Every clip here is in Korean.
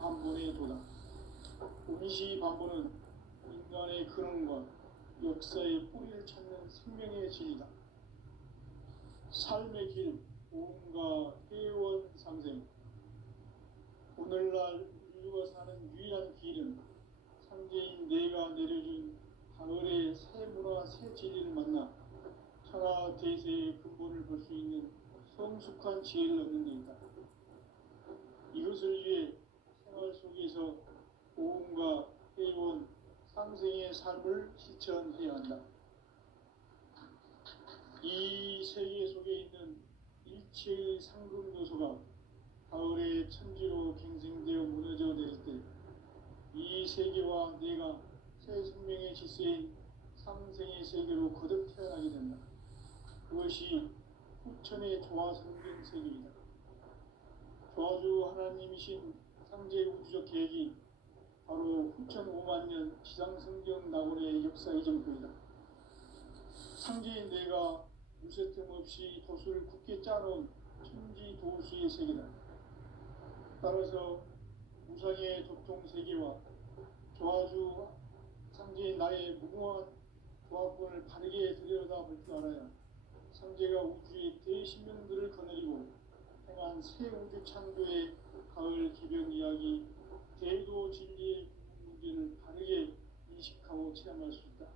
반본의 도다. 운시 반본은 인간의 근원과 역사의 뿌리를 찾는 생명의 진리다. 삶의 길, 오음과 회원 상생. 오늘날 인류가 사는 유일한 길은 상제인 내가 내려준 가을의 새 문화 새 진리를 만나 천하 대세의 근본을 볼 수 있는 성숙한 지혜를 얻는 데 있다. 이것을 위해 생활 속에서 오음과 회원 상생의 삶을 실천해야 한다. 이 세계 속에 있는 일체의 상금 요소가 가을의 천지로 갱생되어 무너져 내릴 때 이 세계와 내가 새 생명의 질서인 상생의 세계로 거듭 태어나게 된다. 그것이 후천의 조화성경 세계이다. 조화주 하나님이신 상제 우주적 계획이 바로 후천 5만년 지상성경 낙원의 역사 이정표이다. 상제인 내가 무쇠 틈 없이 도수를 굳게 짜놓은 천지 도수의 세계다. 따라서 무상의 도통 세계와 조화주 상제인 나의 무궁한 조화권을 바르게 들여다볼 줄 알아야 상제가 우주의 대신명들을 거느리고 행한 새 우주 창조의 가을 개변 이야기 대도 진리의 문제를 바르게 인식하고 체험할 수 있다.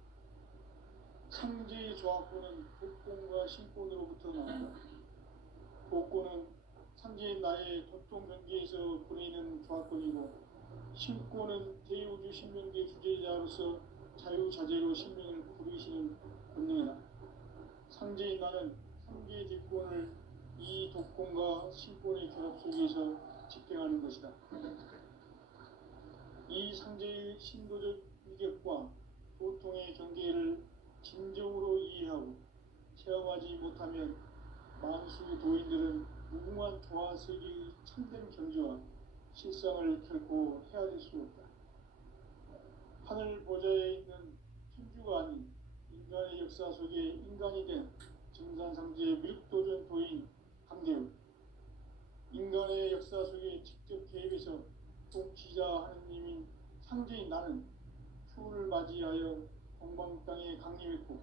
상제의 조화권은 독권과 신권으로부터 나온다. 독권은 상제인 나의 도통 경계에서 보내는 조화권이고 신권은 대우주 신명계 주제자로서 자유자재로 신명을 부르시는 권능이다. 상제인 나는 상계의 뒷권을 이 독권과 신권의 결합 속에서 집행하는 것이다. 이 상제의 신도적 위격과 보통의 경계를 진정으로 이해하고 체험하지 못하면 만수 도인들은 무궁한 조화 세계의 참된 경지와 실상을 결코 헤아릴 수 없다. 하늘 보좌에 있는 천주가 아닌 인간의 역사 속에 인간이 된 증산상제의 밀도전 도인 강대우, 인간의 역사 속에 직접 개입해서 통치자 하느님인 상제인 나는 추운을 맞이하여 동방 땅에 강림했고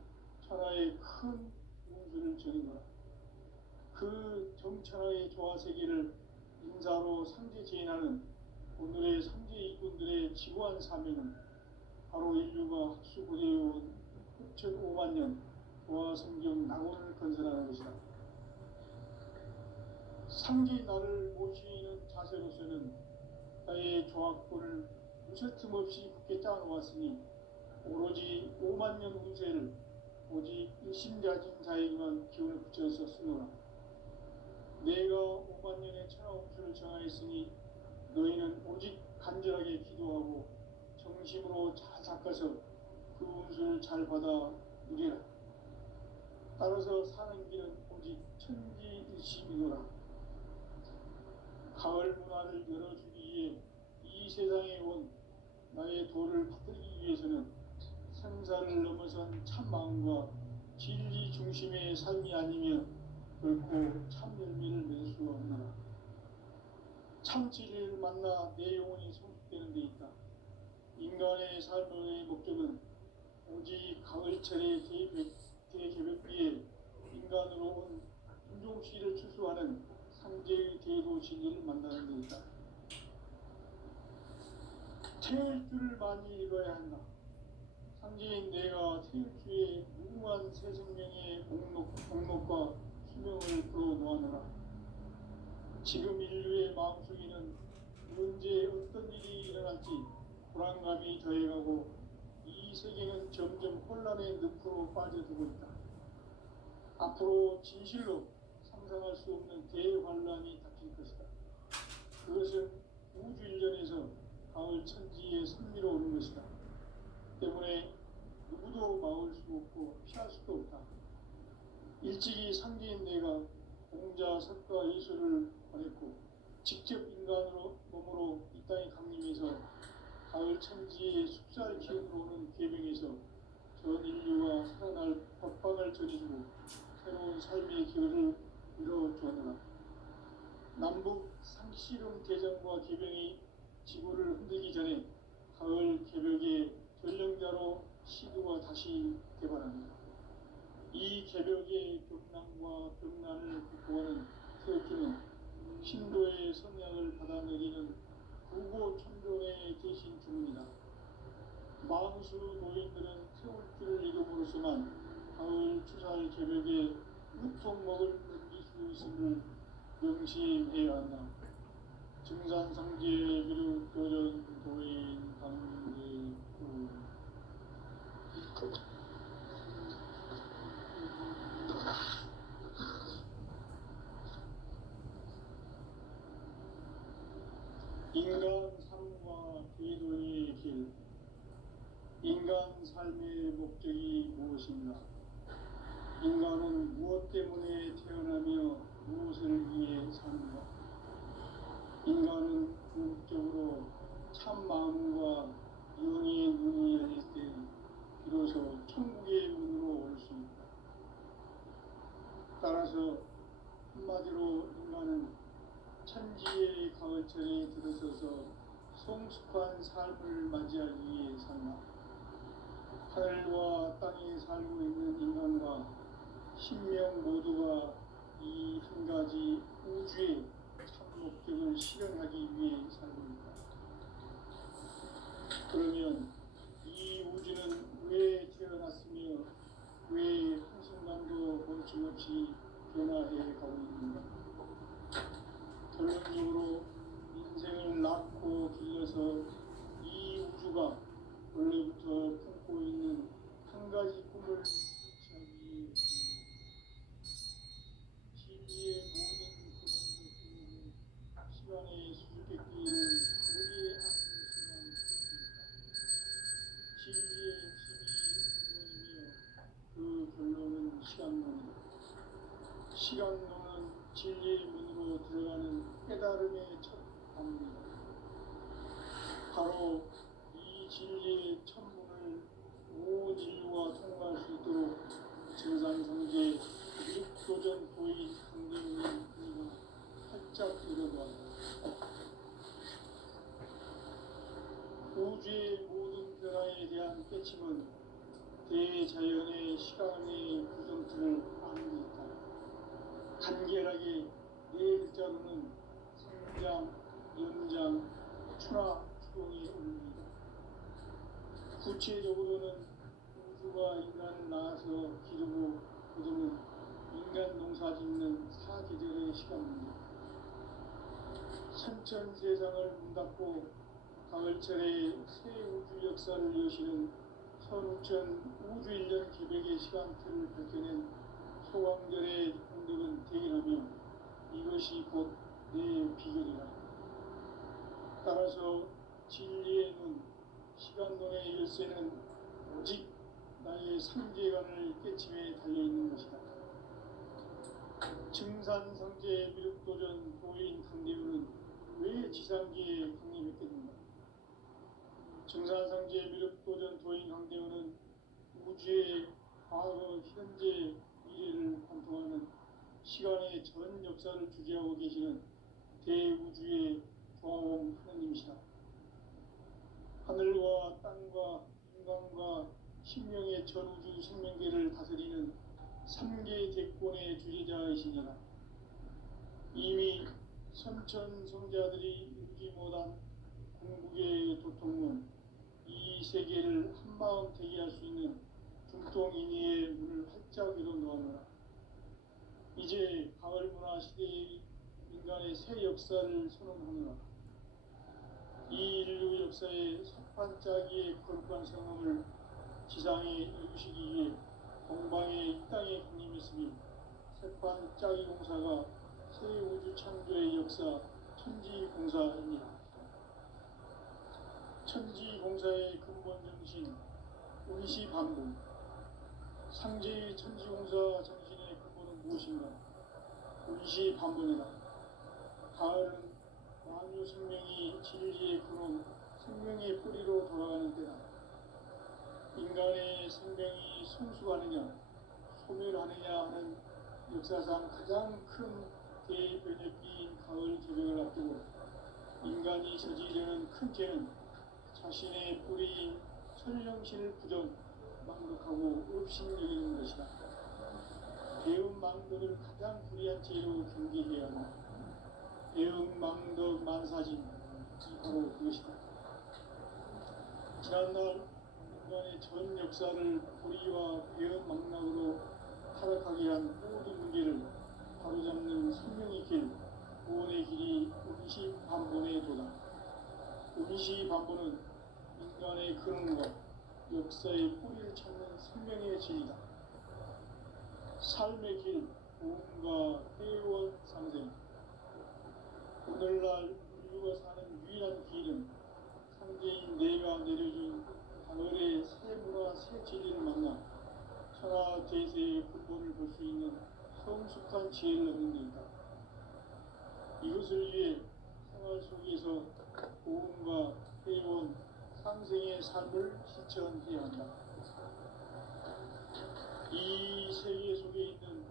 천하의 큰 운수를 전해노라. 그 정천하의 조화세계를 인사로 상제 제인하는 오늘의 상제 일꾼들의 지구한 사명은 바로 인류가 학수고대해온 6,500만 조화성경 낙원을 건설하는 것이다. 상제 나를 모시는 자세로서는 나의 조화권을 무쇠틈 없이 굳게 짜놓았으니 오로지 5만 년 운세를 오직 일심자진 자에게만 기운을 붙여서 쓰노라. 내가 5만 년의 천하 운수를 정하였으니 너희는 오직 간절하게 기도하고 정심으로 잘 닦아서 그 운수를 잘 받아 누리라. 따라서 사는 길은 오직 천지일심이노라. 가을 문화를 열어주기 위해 이 세상에 온 나의 도를 받들기 위해서는 생사를 넘어선 참마음과 진리 중심의 삶이 아니면 결코 참 열매를 맺을 수가 없노라. 참 진리를 만나 내 영혼이 성숙되는 데 있다. 인간의 삶의 목적은 오직 가을철의 대개벽비에 인간으로 온 인종시를 추수하는 상제의 대도 진리를 만나는 데 있다. 태일 줄을 많이 읽어야 한다. 상제인 내가 태일주의 무궁한 새 생명의 목록과 수명을 풀어놓아노라. 지금 인류의 마음속에는 언제 어떤 일이 일어날지 불안감이 더해가고 이 세계는 점점 혼란의 늪으로 빠져들고 있다. 앞으로 진실로 상상할 수 없는 대환란이 닥칠 것이다. 그것은 우주 일전에서 가을 천지의 선미로 오는 것이다. 때문에 누구도 막을 수 없고 피할 수도 없다. 일찍이 상제인 내가 공자, 석가, 예수를 보냈고 직접 인간으로 몸으로 이 땅에 강림해서 가을 천지의 숲살 기운으로 오는 계명에서 전 인류와 살아날 법방을 전해주고 새로운 삶의 기회를 이뤄주었노라. 남북 상씨름 대전과 계병이 지구를 흔들기 전에 가을 개벽의 전령자로 시드가 다시 개발합니다. 이 개벽의 벽난과 벽난을 극복하는 태극기는 신도의 성향을 받아들이는 부고 천존의 대신 주문이다. 망수 노인들은 태울줄을 이름으로서만 가을 추살 개벽에 무통목을 넘길 수 있음을 명심해야 한다. 증산상제 미륵 도전 도인 강제구 인간 삶과 궤도의 길. 인간 삶의 목적이 무엇인가? 인간은 무엇 때문에 태어나며 무엇을 위해 사는가? 인간은 궁극적으로 참 마음과 영의 문이 열릴 때 비로소 천국의 문으로 올 수 있다. 따라서 한마디로 인간은 천지의 가을철에 들어서서 성숙한 삶을 맞이하기 위해 산다. 하늘과 땅에 살고 있는 인간과 신명 모두가 이 한 가지 우주의 참 목적을 실현하기 위해 살고 있다. 그러면 이 우주는 왜 태어났으며 왜 한순간도 멈춤없이 변화해 가고 있는가? 결론적으로 인생을 낳고 길러서 이 우주가 원래부터 품고 있는 한 가지 꿈을 성취하기 위해 진리의 모든 그런 것들은 시간의 수수께끼를 다르게 안으로서만 있습니다. 진리의 힘이 근원이며 그 결론은 시간론이다. 시간론은 진리의 문으로 들어가는 깨달음의 첫 방문이다. 바로 이 진리의 천문을 온 인류가 통과할 수 있도록 증산성제 미륵도전 도인 강림의 의가 활짝 열어놓았다. 우주의 모든 변화에 대한 깨침은 대자연의 시간의 구정틀을 아는 듯하다. 간결하게 네 글자로는 성장, 연장, 추락, 추동이 옵니다. 구체적으로는 우주가 인간을 낳아서 기르고 거두는 인간 농사 짓는 사계절의 시간입니다. 선천 세상을 문닫고 가을철에 새 우주 역사를 여시는 선우천 우주 1년 기백의 시간틀을 밝혀낸 소광절의 공덕은 대견하며 이것이 곧 내 비결이라. 따라서 진리의 눈, 시간론의 열쇠는 오직 나의 삼계관을 깨침에 달려있는 것이다. 증산상제 미륵도전 도인 강대우는 왜 지상계에 강림했겠는가? 증산상제 미륵도전 도인 강대우는 우주의 과거, 현재, 미래를 관통하는 시간의 전 역사를 주재하고 계시는 대우주의 조화원 하느님이시다. 하늘과 땅과 인간과 신명의 전우주 생명계를 다스리는 3계 대권의 주재자이시니라. 이미 선천성자들이 이루지 못한 궁극의 도통문, 이 세계를 한마음 되게 할 수 있는 중통인의의 문을 활짝 열어놓았노라. 이제 가을 문화 시대의 인간의 새 역사를 선언하노라. 이 인류 역사의 첫 반짝이의 거룩한 성함을 지상에 이루시기 위해 동방의 이 땅에 강림했으니 새반짝이 공사가 새 우주 창조의 역사 천지공사입니다. 천지공사의 근본 정신 운시반복. 상제의 천지공사 정신의 근본은 무엇인가? 운시반복이다. 가을은 만유 생명이 진리의 근원, 생명의 뿌리로 돌아가는 때다. 인간의 생명이 성숙하느냐, 소멸하느냐 하는 역사상 가장 큰 대변혁기인 가을 개벽을 앞두고 인간이 저지르는 큰 죄는 자신의 뿌리인 천령신을 부정, 망각하고 업신여기는 것이다. 배은망덕을 가장 불의한 죄로 경계해야 한다. 배은망덕 만사진, 바로 그것이다. 지난날 인간의 전 역사를 불의와 배은망락으로 타락하게 한 모든 문제를 바로잡는 생명의 길, 구원의 길이 운시반본의 도다. 운시반본은 인간의 근원과 역사의 뿌리를 찾는 생명의 진리다. 삶의 길, 구원과 회원 상생. 오늘날 인류가 사는 유일한 길은 상제인 내가 내려준 가을의 새 문화 새 진리를 만나 천하 대세의 근본을 볼 수 있는 성숙한 지혜를 얻는 데 있다. 이것을 위해 생활 속에서 고음과 회원, 상생의 삶을 실천해야 한다. 이 세계 속에 있는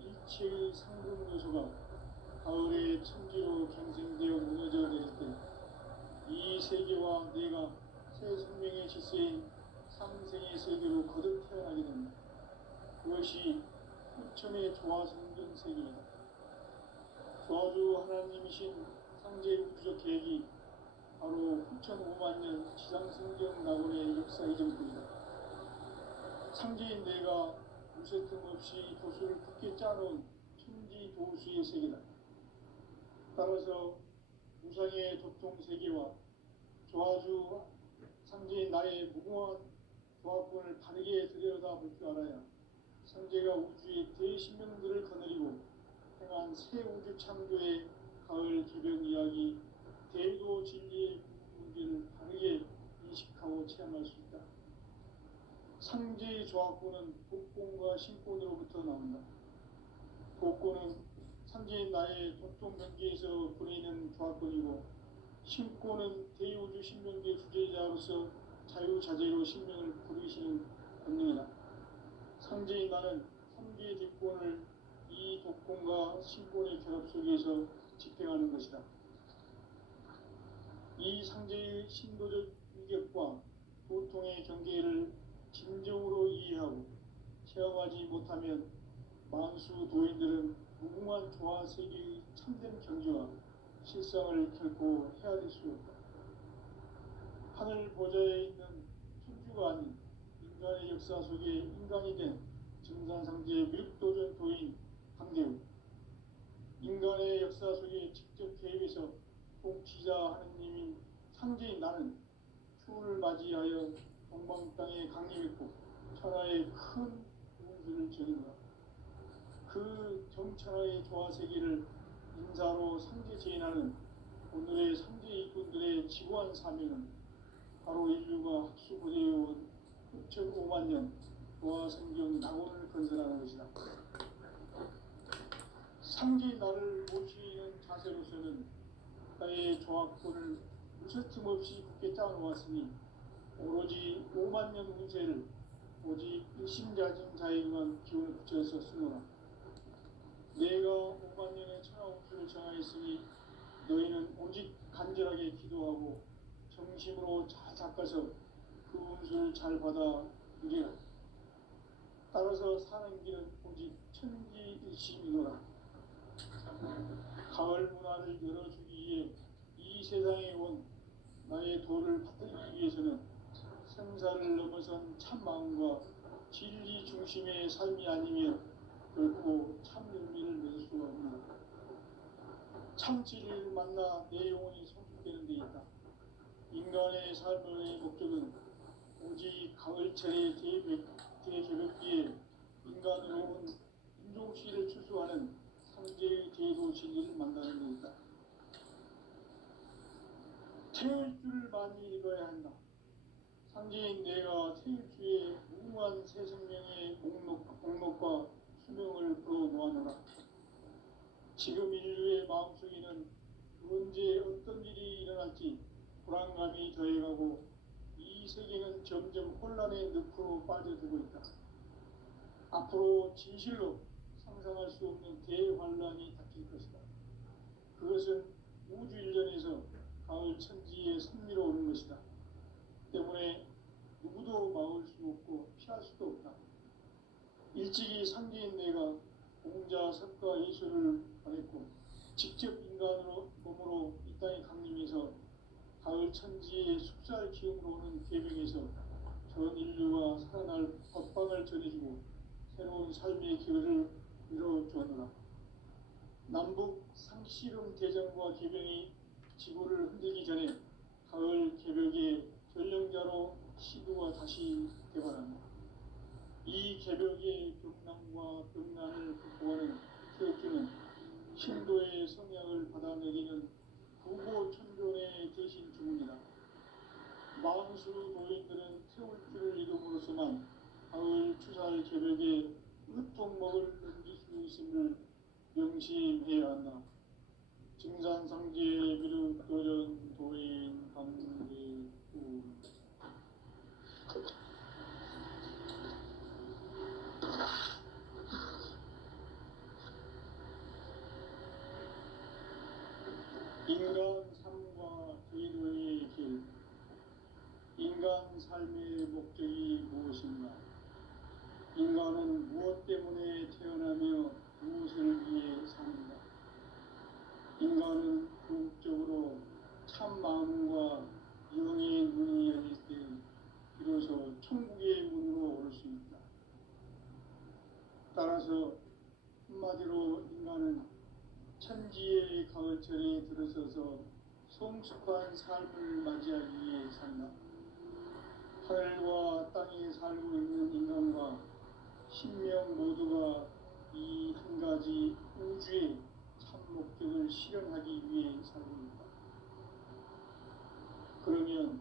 일체의 상금 요소가 가을의 천지로 갱생되어 무너져 내릴 때 이 세계와 내가 새 생명의 질서인 상생의 세계로 거듭 태어나게 된다. 그것이 후천의 조화성경 세계이다. 조화주 하나님이신 상제 우주적 계획이 바로 후천 5만 년 지상성경 낙원의 역사 이전뿐이다. 상제인 내가 무쇠 틈 없이 도수를 굳게 짜놓은 천지 도수의 세계다. 따라서 우상의 도통 세계와 조화주 상제인 나의 무궁한 조합권을 바르게 들여다볼 줄 알아야 상제가 우주의 대신명들을 거느리고 행한 새 우주 창조의 가을 개벽 이야기, 대도 진리의 문제를 바르게 인식하고 체험할 수 있다. 상제의 조합권은 복권과 신권으로부터 나온다. 복권은 상제인 나의 도통 경계에서 보내는 조합권이고, 신권은 대우주 신명계 주제자로서 자유자재로 신명을 부르시는 권능이다. 상제인 나는 3개의 뒷권을 이 독권과 신권의 결합 속에서 집행하는 것이다. 이 상제의 신도적 위격과 도통의 경계를 진정으로 이해하고 체험하지 못하면 만수 도인들은 무궁한 조화 세계의 참된 경지와 실상을 결코 헤아릴 수 없다. 하늘 보좌에 있는 천주가 아닌 인간의 역사 속에 인간이 된 증산상제의 밀도전 도인 강대우, 인간의 역사 속에 직접 개입해서 통치자 하느님인 상제인 나는 추운을 맞이하여 동방 땅에 강림했고 천하의 큰 운수를 전인다. 그 정천하의 조화세계를 인사로 상제 제인하는 오늘의 상제 일꾼들의 지구한 사명은 바로 인류가 학수고대해온 6,5만 년 조화성경 낙원을 건설하는 것이다. 상제인 나를 모시는 자세로서는 나의 조합권을 무쇠틈 없이 굳게 짜놓았으니 오로지 5만 년 운세를 오직 일심자진 자에게만 기운을 붙여서 쓰노라. 내가 5만 년의 천하 운수를 정하였으니 너희는 오직 간절하게 기도하고 정심으로 잘 닦아서 그 운수를 잘 받아 누리라. 따라서 사는 길은 오직 천지일심이노라. 가을 문화를 열어주기 위해 이 세상에 온 나의 도를 받들기 위해서는 생사를 넘어선 참 마음과 진리 중심의 삶이 아니면 결코 참 의미를 낼 수가 없다. 참 진리를 만나 내 영혼이 성숙되는 데 있다. 인간의 삶의 목적은 오직 가을철의 대개벽기에 인간으로 온 인종씨를 추수하는 상제의 대도 진리를 만나는 데 있다. 태울 줄을 많이 읽어야 한다. 상제인 내가 태일주의 무궁한 새 생명의 목록과 수명을 풀어놓아노라. 지금 인류의 마음속에는 언제 어떤 일이 일어날지 불안감이 더해가고 이 세계는 점점 혼란의 늪으로 빠져들고 있다. 앞으로 진실로 상상할 수 없는 대환란이 닥칠 것이다. 그것은 우주 일전에서 가을 천지의 선미로 오는 것이다. 때문에 누구도 막을 수 없고 피할 수도 없다. 일찍이 상계인 내가 공자, 석가, 예수를 보냈고 직접 인간으로 몸으로 이 땅에 강림해서 가을 천지의 숲살 기운으로 오는 계명에서 전 인류가 살아날 법방을 전해주고 새로운 삶의 기회를 이뤄주었노라. 남북 상씨름 대전과 계병이 지구를 흔들기 전에 가을 개벽의 전령자로 시도가 다시 개발한다. 이 개벽의 병난과 병난을 극복하는 태극기는 신도의 성향을 받아내기는 부고천존의 대신 주문이다. 망수 도인들은 태울 줄을 이름으로서만 가을 추살 개벽에 으통먹을 넘길 수 있음을 명심해야 한다. 증산상제 미륵도전 도인 강대우 인간 삶과 제도의 길. 인간 삶의 목적이 무엇인가? 인간은 무엇 때문에 태어나며 무엇을 위해 사는가? 인간은 궁극적으로 참 마음과 영의 문이 열릴 때 비로소 천국의 문으로 오를 수 있다. 따라서 한마디로 인간은 천지의 가을철에 들어서서 성숙한 삶을 맞이하기 위해 산다. 하늘과 땅에 살고 있는 인간과 신명 모두가 이 한 가지 우주의 참 목적을 실현하기 위해 살고 있다. 그러면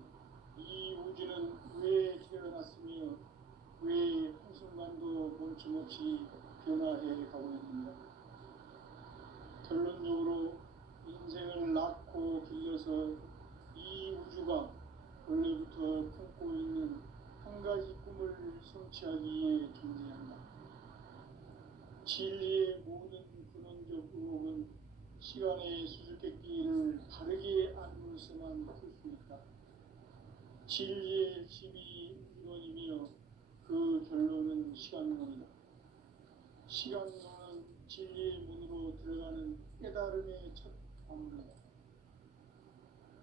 이 우주는 왜 태어났으며 왜 한순간도 멈춤없이 변화해 가고 있는가? 결론적으로 인생을 낳고 길러서 이 우주가 원래부터 품고 있는 한 가지 꿈을 성취하기 위해 존재한다. 진리의 모든 근원적 의혹은 시간의 수수께끼를 바르게 알므로서만 풀 수 있다. 진리의 핵심이 이론이며 그 결론은 시간론이다. 시간론은 진리의 문으로 들어가는 깨달음의 첫 방문이다.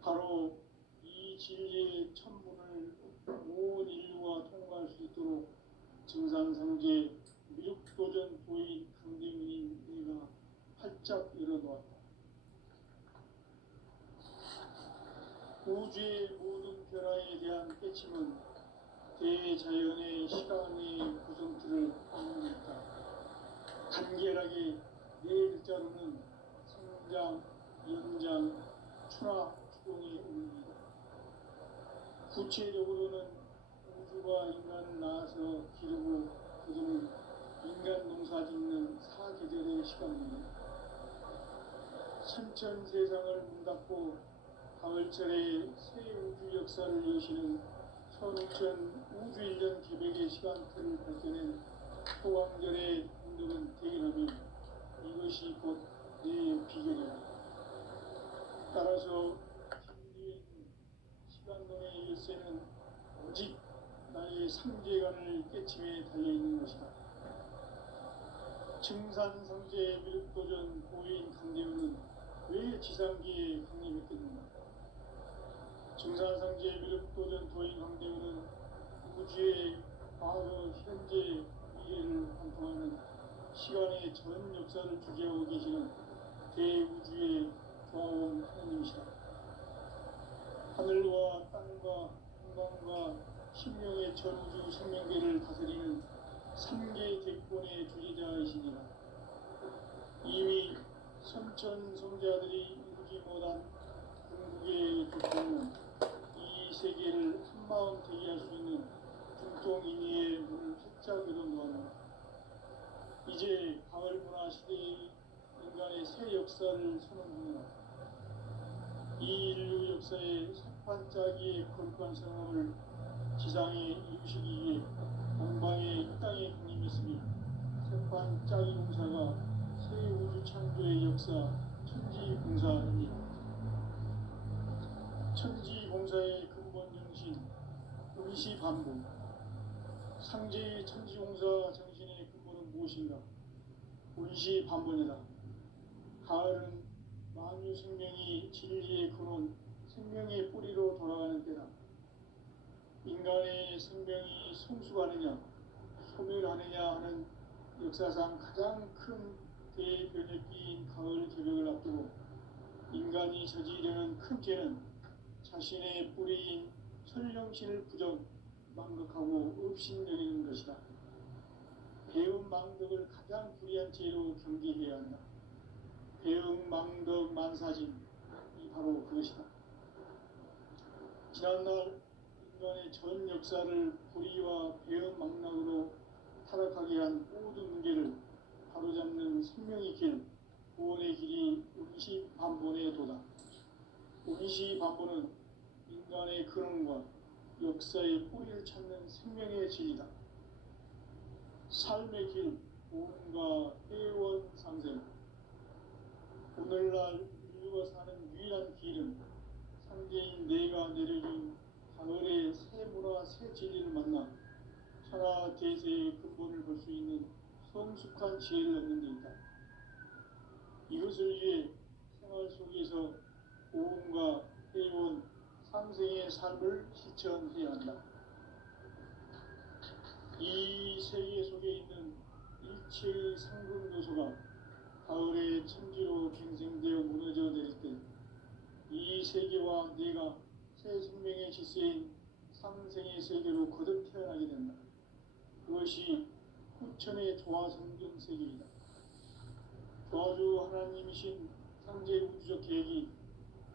바로 이 진리의 천문을 온 인류가 통과할 수 있도록 증산상제 미륵도전 도인 강대문인 내가 활짝 열어놓았다. 우주의 모든 변화에 대한 깨침은 대자연의 시간의 구성틀을 방문했다. 간결하게 네 글자로는 성장, 연장, 추락, 추동의 의미이다. 구체적으로는 우주가 인간을 낳아서 기르고 거두는 인간 농사 짓는 사계절의 시간입니다. 천천 세상을 문닫고 가을철에 새 우주 역사를 여시는 선우천 우주일년 개벽의 시간틀을 밝혀낸 소강절의 운동은 대견하며 이것이 곧 내 비결이다. 따라서 진리의 시간론의 열쇠는 오직 나의 삼재간을 깨침에 달려있는 것이다. 증산상제 미륵도전 고인 강대우는 왜 지상계에 강림했겠는가? 증산상제 미륵도전 도인 강대우는 우주의 과거, 현재, 미래를 관통하는 시간의 전 역사를 주재하고 계시는 대우주의 조화원 하나님이시다. 하늘과 땅과 한강과 신명의 전우주 생명계를 다스리는 삼계 대권의 주제자이시니라. 이미 선천성자들이 이루지 못한 궁극의 조건은 이 세계를 한마음 되게 할 수 있는 중통인의의 문을 활짝 열어놓았노라. 이제 가을 문화 시대의 인간의 새 역사를 선언하노라. 이 인류 역사의 석판짜기의 거룩한 성함을 지상에 이루시기 위해 동방의 이 땅에 강림했으며 석판짜기 공사가 새 우주 창조의 역사 천지공사입니다. 천지공사의 근본 정신, 응시반복. 상제의 천지공사 정신의 근본은 무엇인가? 응시반복이다. 가을은 만유 생명이 진리의 근원, 생명의 뿌리로 돌아가는 때다. 인간의 생명이 성숙하느냐, 소멸하느냐 하는 역사상 가장 큰 대변혁기인 가을 개벽을 앞두고 인간이 저지르는 큰 죄는 자신의 뿌리인 설령신을 부정, 망극하고 업신여기는 것이다. 배음 망덕을 가장 불의한 죄로 경계해야 한다. 배음 망덕 만사진이 바로 그것이다. 지난날 인간의 전 역사를 불의와 배음 망락으로 타락하게 한 모든 문제를 바로잡는 생명의 길, 구원의 길이 응시반본의 도다. 응시반본은 인간의 근원과 역사의 뿌리를 찾는 생명의 진리다. 삶의 길, 구원과 회원 상생. 오늘날 인류가 사는 유일한 길은 상제인 내가 내려준 가을의 새 문화, 새 진리를 만나 천하 대세의 근본을 볼 수 있는 성숙한 지혜를 얻는 데 있다. 이것을 위해 생활 속에서 고음과 회원, 상생의 삶을 실천해야 한다. 이 세계 속에 있는 일체의 상급 요소가 가을의 천지로 갱생되어 무너져 내릴 때 이 세계와 내가 새 생명의 질서인 상생의 세계로 거듭 태어나게 된다. 그것이 후천의 조화성경 세계이다. 조화주 하나님이신 상제 우주적 계획이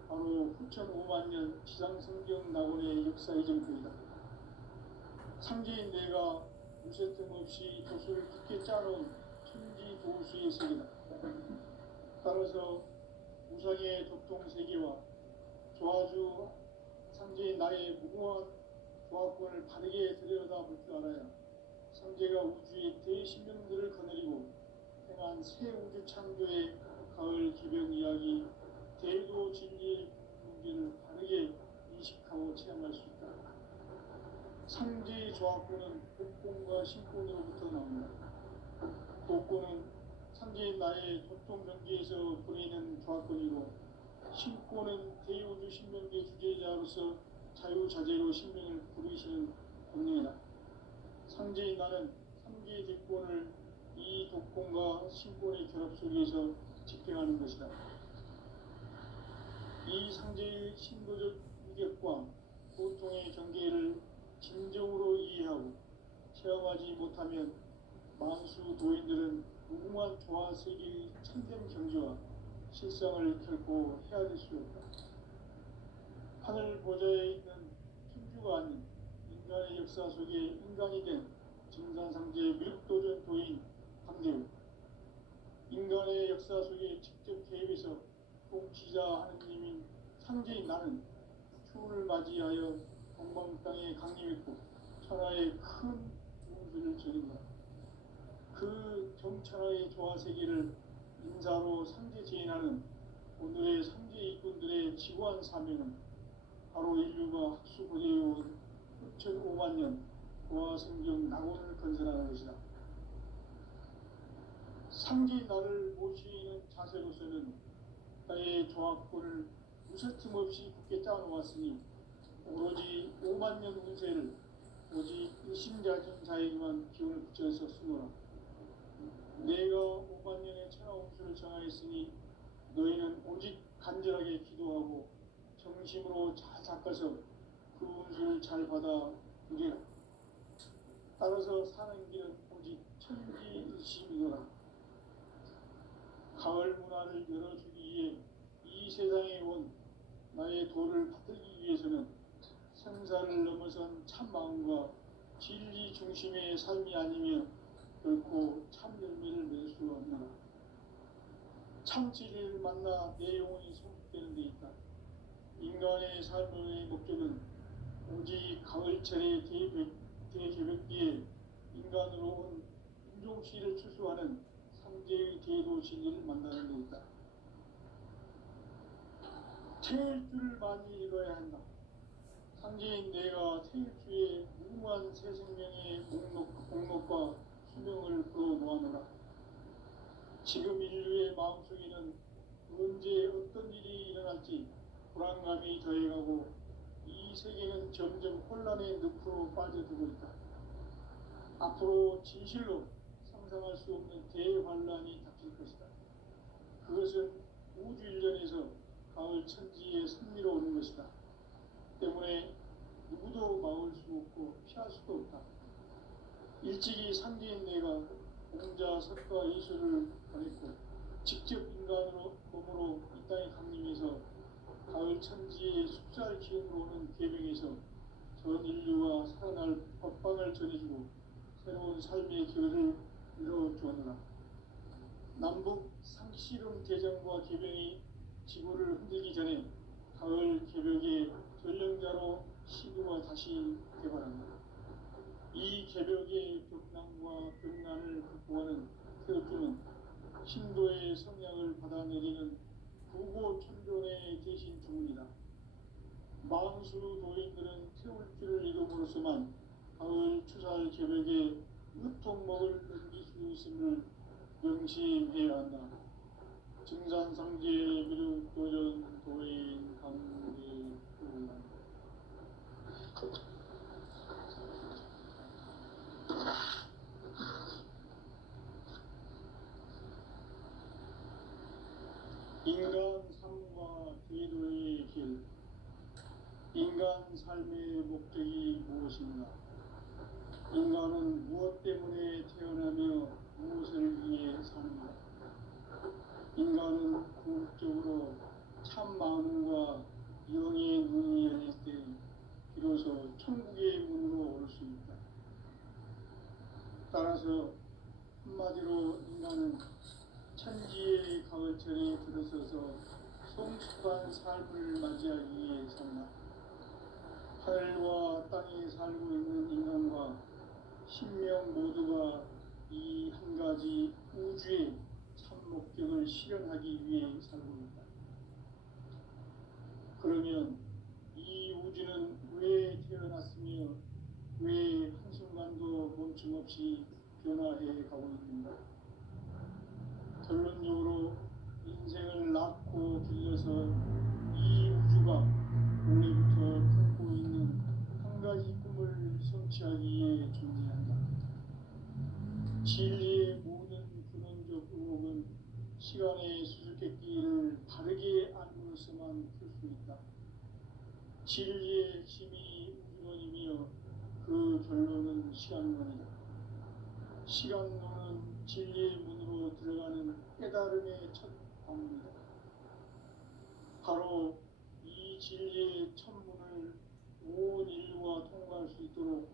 바로 후천 5만년 지상성경 낙원의 역사의 정토이다. 상제인 내가 무쇠 틈 없이 도수를 깊게 짜놓은 천지 도수의 세계다. 따라서 우상의 도통 세계와 조화주 상제인 나의 무궁한 조화권을 바르게 들여다볼 줄 알아야 상제가 우주의 대신명들을 거느리고 행한 새 우주 창조의 가을 기병 이야기, 대도 진리의 문제를 바르게 인식하고 체험할 수 있다. 상제의 조화권은 복권과 신권으로부터 나온다. 복권은 상제인 나의 도통 경계에서 보내는 조화권이고 신권은 대우주 신명계 주제자로서 자유자재로 신명을 부르시는 권능이다. 상제인 나는 상계의 대권을 이 독권과 신권의 결합 속에서 집행하는 것이다. 이 상제의 신도적 위격과 보통의 경계를 진정으로 이해하고 체험하지 못하면 만수 도인들은 무궁한 조화세계의 참된 경지와 실상을 결코 헤아릴 수 없다. 하늘 보좌에 있는 천주가 아닌 인간의 역사 속에 인간이 된 증산상제 밀도전 도인 강대우, 인간의 역사 속에 직접 개입해서 통치자 하느님인 상제인 나는 추운을 맞이하여 동방 땅에 강림했고 천하의 큰 운수를 저린다. 그 정천하의 조화세계를 인사로 상제 제인하는 오늘의 상제 일꾼들의 지구한 사명은 바로 인류가 학수고대해온 6,500년 조화성경 낙원을 건설하는 것이다. 상제인 나를 모시는 자세로서는 나의 조화권을 무설틈 없이 굳게 짜놓았으니 오로지 5만년 운세를 오직 일심자진 자에게만 기운을 붙여서 쓰노라. 내가 5만년의 천하 운수를 정하였으니 너희는 오직 간절하게 기도하고 정심으로 잘 닦아서 그 운수를 잘 받아 누리라. 따라서 사는 길은 오직 천지일심이노라. 가을 문화를 열어주기 위해 이 세상에 온 나의 도를 받들기 위해서는 생사를 넘어선 참마음과 진리 중심의 삶이 아니면 결코 참 열매를 맺을 수 없노라. 참 진리를 만나 내 영혼이 소극되는 데 있다. 인간의 삶의 목적은 오직 가을철의 대개벽기에 인간으로 온 인종시를 추수하는 상제의 대도 진리를 만나는 데 있다. 태일주를 많이 이뤄야 한다. 상제인 내가 태일주의 무궁한 새 생명의 목록과 수명을 불어놓아노라. 지금 인류의 마음속에는 언제 어떤 일이 일어날지 불안감이 더해가고 이 세계는 점점 혼란의 늪으로 빠져들고 있다. 앞으로 진실로 상상할 수 없는 대환란이 닥칠 것이다. 그것은 우주 일련에서 가을 천지에 선미로 오는 것이다. 때문에 누구도 막을 수 없고 피할 수도 없다. 일찍이 상제인 내가 공자, 석가, 예수를 보냈고 직접 인간으로 몸으로 이 땅에 강림해서 가을 천지의 숫살 기운으로 오는 계명에서 전 인류와 살아날 법방을 전해주고 새로운 삶의 길을 열어주었노라. 남북 상씨름 대전과 계명이 지구를 흔들기 전에 가을 개벽의 전령자로 시구가 다시 개발한다. 이 개벽의 벽난과 벽난을 극복하는 태엽주는 신도의 성향을 받아내리는 부고천존의 대신 주문이다. 망수 도인들은 태울주를 이름으로서만 가을 추살 개벽의 으통목을 넘길 수 있음을 명심해야 한다. 증산상제 미륵도전 도인 강대구 인간 삶과 기도의 길. 인간 삶의 목적이 무엇인가? 인간은 무엇 때문에 태어나며 무엇을 위해 사는가? 인간은 궁극적으로 참 마음과 영의 눈이 열릴 때 비로소 천국의 문으로 올 수 있다. 따라서 한마디로 인간은 천지의 가을철에 들어서서 성숙한 삶을 맞이하기 위해 산다. 하늘과 땅에 살고 있는 인간과 신명 모두가 이 한 가지 우주의 참 목적을 실현하기 위해 살고 있다. 그러면 이 우주는 왜 태어났으며 왜 한순간도 멈춤없이 변화해 가고 있는가? 결론적으로 인생을 낳고 길러서 이 우주가 원래부터 품고 있는 한 가지 꿈을 성취하기 위해 존재한다. 진리의 모든 근원적 의혹은 시간의 수수께끼를 바르게 알므로서만 풀 수 있다. 진리의 핵심이 우주론이며 그 결론은 시간론이다. 시간론은 진리의 문으로 들어가는 깨달음의 첫 방문이다. 바로 이 진리의 천문을 온 인류가 통과할 수 있도록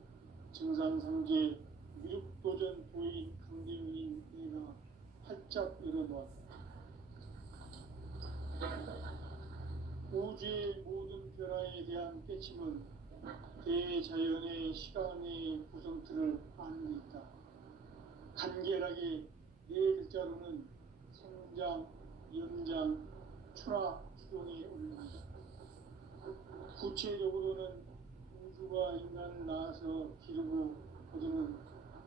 증산상제 미륵도전 도인 강대웅인 내가 활짝 열어놓았다. 우주의 모든 변화에 대한 깨침은 대자연의 시간의 구성틀을 아는 데 있다. 간결하게 네 글자로는 생장, 연장, 추나 추동이 올립니다. 구체적으로는 우주가 인간을 낳아서 기르고 거두는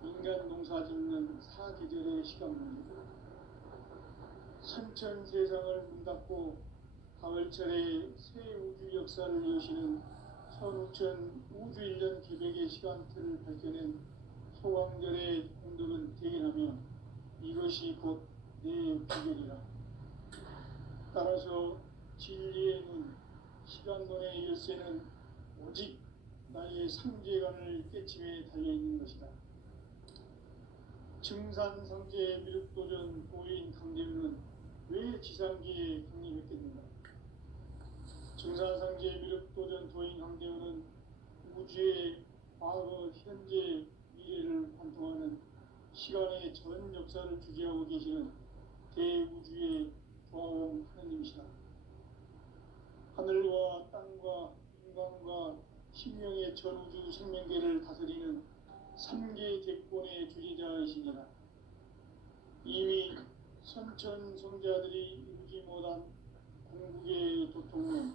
인간 농사 짓는 사계절의 시간입니다. 선천 세상을 문 닫고 가을철에 새 우주 역사를 여시는 선우천 우주 1년 기백의 시간틀을 밝혀낸 소강절의 공덕은 대견하며 이것이 곧 내 비결이라. 따라서 진리의 눈, 시간론의 열쇠는 오직 나의 상제관을 깨침에 달려있는 것이다. 증산상제 미륵도전 도인 강대웅은 왜 지상기에 강림했겠는가? 증산상제 미륵도전 도인 강대웅은 우주의 과거, 현재, 미래를 관통하는 시간의 전 역사를 주재하고 계시는 대우주의 조화원 하느님이시다. 하늘과 땅과 인간과 신명의 전우주 생명계를 다스리는 3개 대권의 주지자이시니라. 이미 선천 성자들이 이루지 못한 동국의 도통은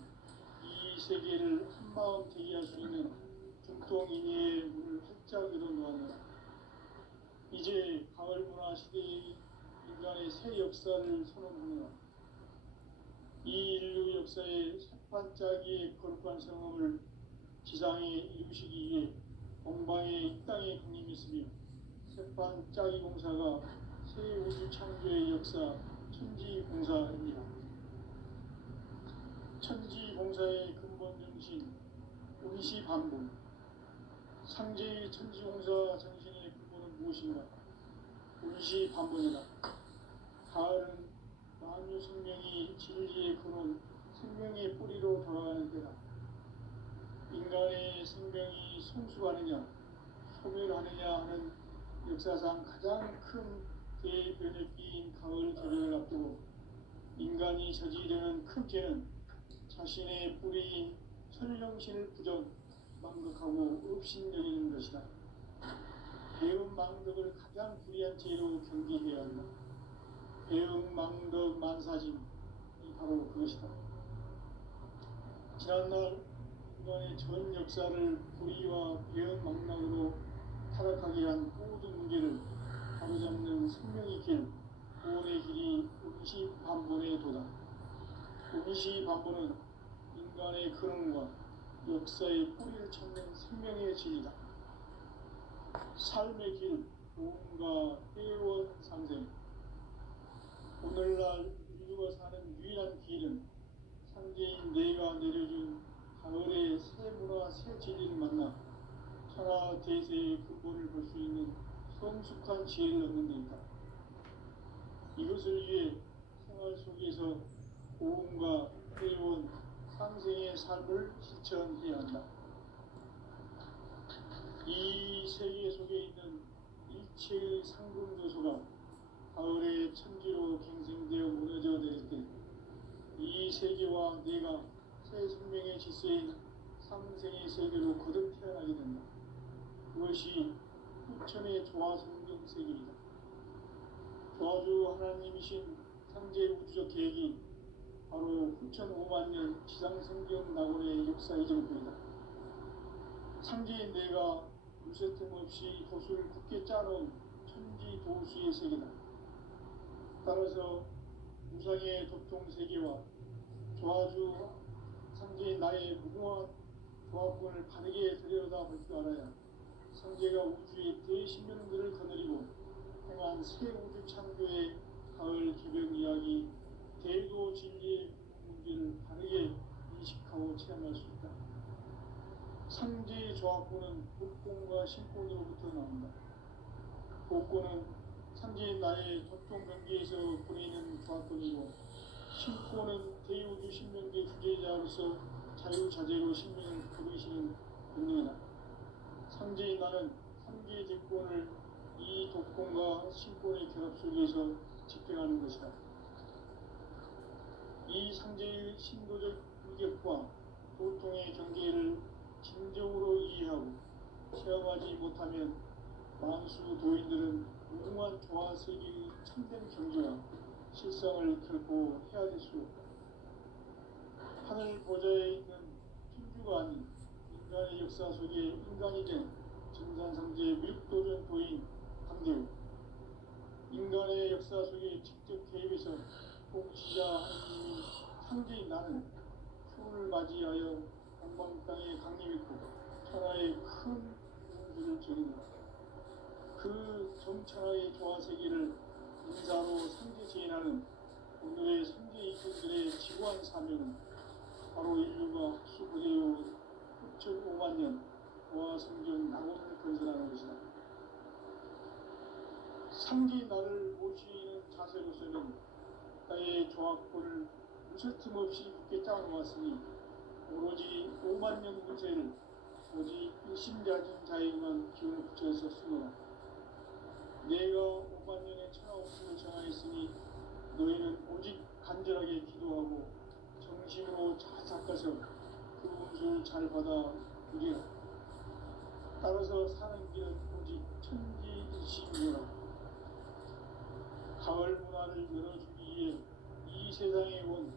이 세계를 한마음 되게 할 수 있는 중동인의 문을 활짝 열어놓았노라. 이제 가을 문화 시대의 인간의 새 역사를 선언하노라. 이 인류 역사의 새반짝이의 거룩한 성험을 지상에 이루시기 위해 동방의 이 땅에 강림했으며 새반짝이 공사가 새 우주 창조의 역사 천지봉사입니다. 천지봉사의 근본 정신 운시반복. 상제의 천지봉사 정신의 근본은 무엇인가? 운시반복이다. 가을은 만유 생명이 진리의 근원, 생명의 뿌리로 돌아가는 때다. 인간의 생명이 성숙하느냐, 소멸하느냐 하는 역사상 가장 큰 대변혁기인 가을 개벽을 앞두고 인간이 저지르는 큰 죄는 자신의 뿌리인 천령신을 부정, 망극하고 업신여기는 것이다. 배움 망덕을 가장 불의한 죄로 경계해야 한다. 배움 망덕 만사짐이 바로 그것이다. 지난날 인간의 전 역사를 불의와 배움 망락으로 타락하게 한 모든 문제를 바로잡는 생명의 길, 구원의 길이 운시반본의 도다. 운시반본은 인간의 근원과 역사의 뿌리를 찾는 생명의 진리다. 삶의 길, 도움과 회원 상생. 오늘날 인류가 사는 유일한 길은 상제인 내가 내려준 가을의 새 문화, 새 진리를 만나 천하 대세의 근본을 볼 수 있는 성숙한 지혜를 얻는 데이다. 이것을 위해 생활 속에서 도움과 회원, 상생의 삶을 실천해야 한다. 이 세계 속에 있는 일체의 상금조소가 가을의 천지로 갱생되어 무너져 내릴 때 이 세계와 내가 새 생명의 질서인 상생의 세계로 거듭 태어나게 된다. 그것이 후천의 조화성경 세계이다. 조화주 하나님이신 상제 우주적 계획이 바로 후천 5만년 지상성경 낙원의 역사 이정표이다. 상제인 내가 물새틈 없이 도수를 굳게 짜놓은 천지 도수의 세계다. 따라서 우상의 도통 세계와 조화주 상제인 나의 무궁한 조합권을 바르게 들여다볼 줄 알아야 상제가 우주의 대신명들을 거느리고 행한 새 우주 창조의 가을 개벽 이야기, 대도 진리의 문제를 바르게 인식하고 체험할 수 있다. 상제의 조합권은 복권과 신권으로부터 나온다. 복권은 상제인 나의 도통 경계에서 보내는 조합권이고, 신권은 대우주 신명계 주제자로서 자유자재로 신명을 부르시는 본능이다. 상제인 나는 상계의 대권을 이 독권과 신권의 결합 속에서 집행하는 것이다. 이 상제의 신도적 인격과 도통의 경계를 진정으로 이해하고 체험하지 못하면 만수 도인들은 무궁한 조화 세계의 참된 경지와 실상을 결코 헤아릴 수 없다. 하늘 보좌에 있는 천주가 아닌 인간의 역사 속에 인간이 된 정산상제 밀도전 도인 강대우, 인간의 역사 속에 직접 개입해서 통치자 하느님인 상제인 나는 추운을 맞이하여 동방 땅에 강림했고 천하의 큰 운수를 적인다. 그 정천하의 조화세계를 인사로 상제 제인하는 오늘의 상제 이꾼들의 지구한 사명은 바로 인류가 수고되어 9,5만 년 조화성경 낙원을 건설하는 것이다. 상제인 나를 모시는 자세로서는 나의 조합권을 무쇠틈 없이 굳게 짜놓았으니 오로지 5만 년 운세를 오직 일심자진 자에게만 기운을 붙여서 쓰노라. 내가 5만 년의 천하 운수를 정하였으니 너희는 오직 간절하게 기도하고 정심으로 잘 닦아서 그 운수를 잘 받아 누리라. 따라서 사는 길은 오직 천지일심이라. 가을 문화를 열어주기 위해 이 세상에 온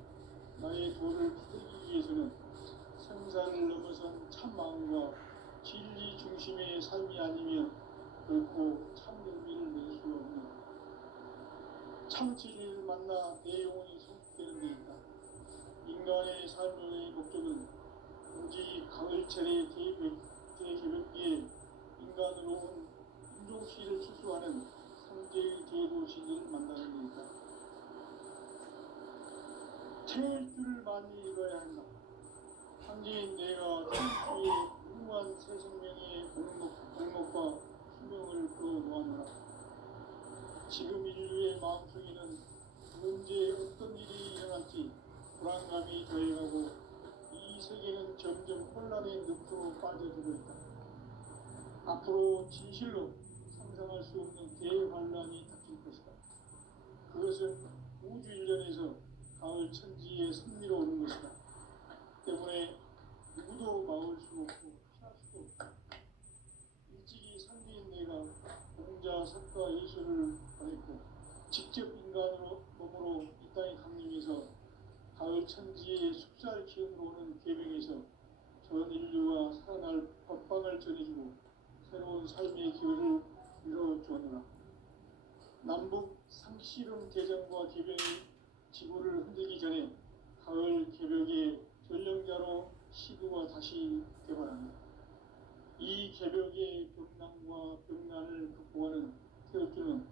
나의 도를 받기 위해서는 생사를 넘어선 참 마음과 진리 중심의 삶이 아니면 결코 참 의미를 낼 수 없는 참 진리를 만나 내 영혼이 성숙되는 데있다. 인간의 삶의 목적은 오직 가을철의 대개벽기에 인간으로 온 인종시를 추수하는 성제의 대도시를 만나는 데있다. 태울 줄을 많이 읽어야 한다. 상제인 내가 천주의 무궁한 새 생명의 공목과 수명을 끌어놓았노라. 지금 인류의 마음속에는 언제 어떤 일이 일어날지 불안감이 더해가고 이 세계는 점점 혼란의 늪으로 빠져들고 있다. 앞으로 진실로 상상할 수 없는 대환란이 닥칠 것이다. 그것은 우주 일련에서 가을 천지의 섭리로 오는 것이다. 때문에 누구도 막을 수 없고 피할 수도 없다. 일찍이 상제인 내가 공자, 석가, 예수를 보냈고 직접 인간으로 몸으로 이 땅에 강림해서 가을 천지의 숙살 기운으로 오는 계명에서 전 인류가 살아날 법방을 전해주고 새로운 삶의 기회를 열어주었노라. 남북 상씨름 대전과 개병이 지구를 흔들기 전에 가을 개벽의 전령자로 시구가 다시 개발합니다. 이 개벽의 벽난과 벽난을 극복하는 태극기는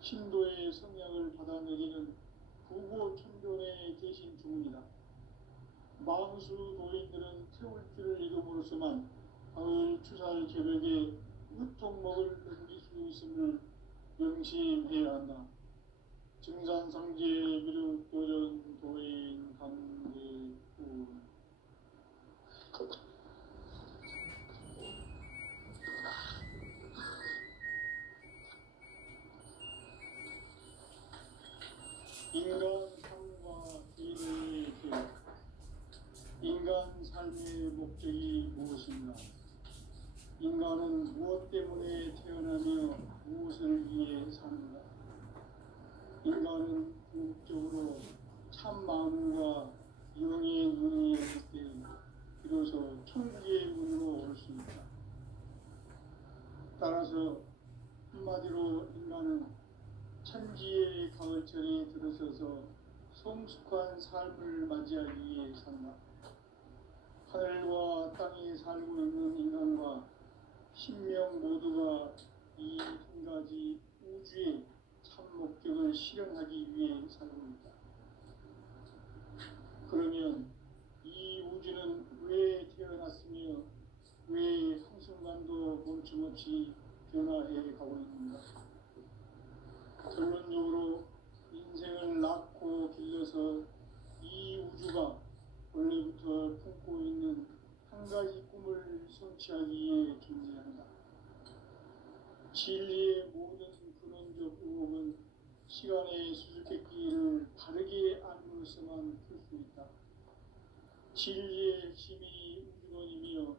신도의 성향을 받아내리는 부고천존의 대신 주문이다. 망수 도인들은 태울 줄을 읽음으로써만 가을 추살 개벽의 으통목을 넘길 수 있음을 명심해야 한다. 증산상제 미륵도전 도인 강대군 인간 삶과 인의 계획. 인간 삶의 목적이 무엇인가? 인간은 무엇 때문에 태어나며 무엇을 위해 사는가? 인간은 궁극적으로 참 마음과 영의 눈이 열릴 때 비로소 천국의 문으로 올 수 있다. 따라서 한마디로 인간은 천지의 가을철에 들어서서 성숙한 삶을 맞이하기 위해 산다. 하늘과 땅에 살고 있는 인간과 신명 모두가 이 한 가지 우주의 참 목적을 실현하기 위해 살고 있다. 그러면 이 우주는 왜 태어났으며 왜 한순간도 멈춤없이 변화해 가고 있는가? 결론적으로 인생을 낳고 길러서 이 우주가 원래부터 품고 있는 한 가지 꿈을 성취하기 위해 존재한다. 진리의 모든 근원적 의혹은 시간의 수수께끼를 바르게 알므로서만 풀 수 있다. 진리의 핵심이 우주론이며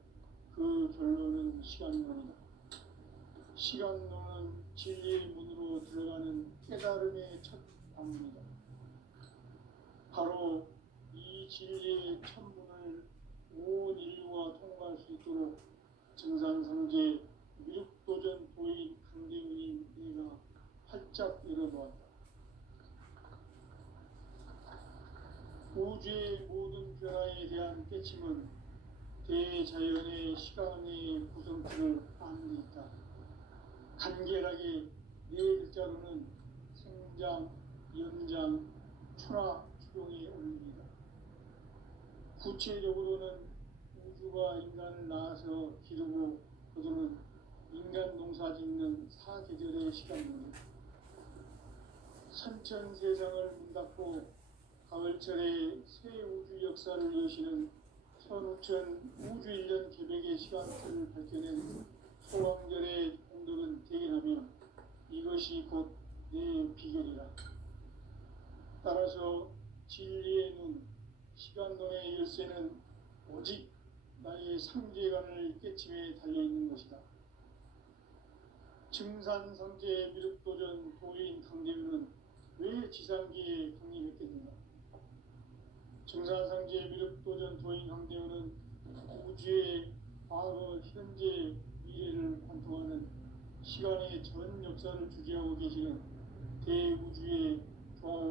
그 결론은 시간론이다. 시간론은 진리의 문으로 들어가는 깨달음의 첫 방문이다. 바로 이 진리의 천문을 온 인류가 통과할 수 있도록 증산상제 미륵도전 도인 강대훈이 내가 활짝 열어놓았다. 우주의 모든 변화에 대한 깨침은 대자연의 시간의 구성틀을 아는 데 있다. 간결하게 네 글자로는 생장, 연장, 추나 추동에 올립니다. 구체적으로는 우주가 인간을 낳아서 기르고 거두는 인간 농사 짓는 사계절의 시간입니다. 선천세상을 문닫고 가을철에 새 우주 역사를 여시는 선우천 우주일년 개벽의 시간틀을 밝혀낸 소왕절의 공덕은 대견하며 이것이 곧 내 비결이라. 따라서 진리의 눈, 시간론의 열쇠는 오직 나의 상제관을 깨침에 달려있는 것이다. 증산상제 미륵도전 도인 강대훈은 왜 지상기에 강림했겠는가? 증사상제 미륵도전 도인 황대원은 우주의 과거, 현재, 미래를 관통하는 시간의 전 역사를 주재하고 계시는 대우주의 종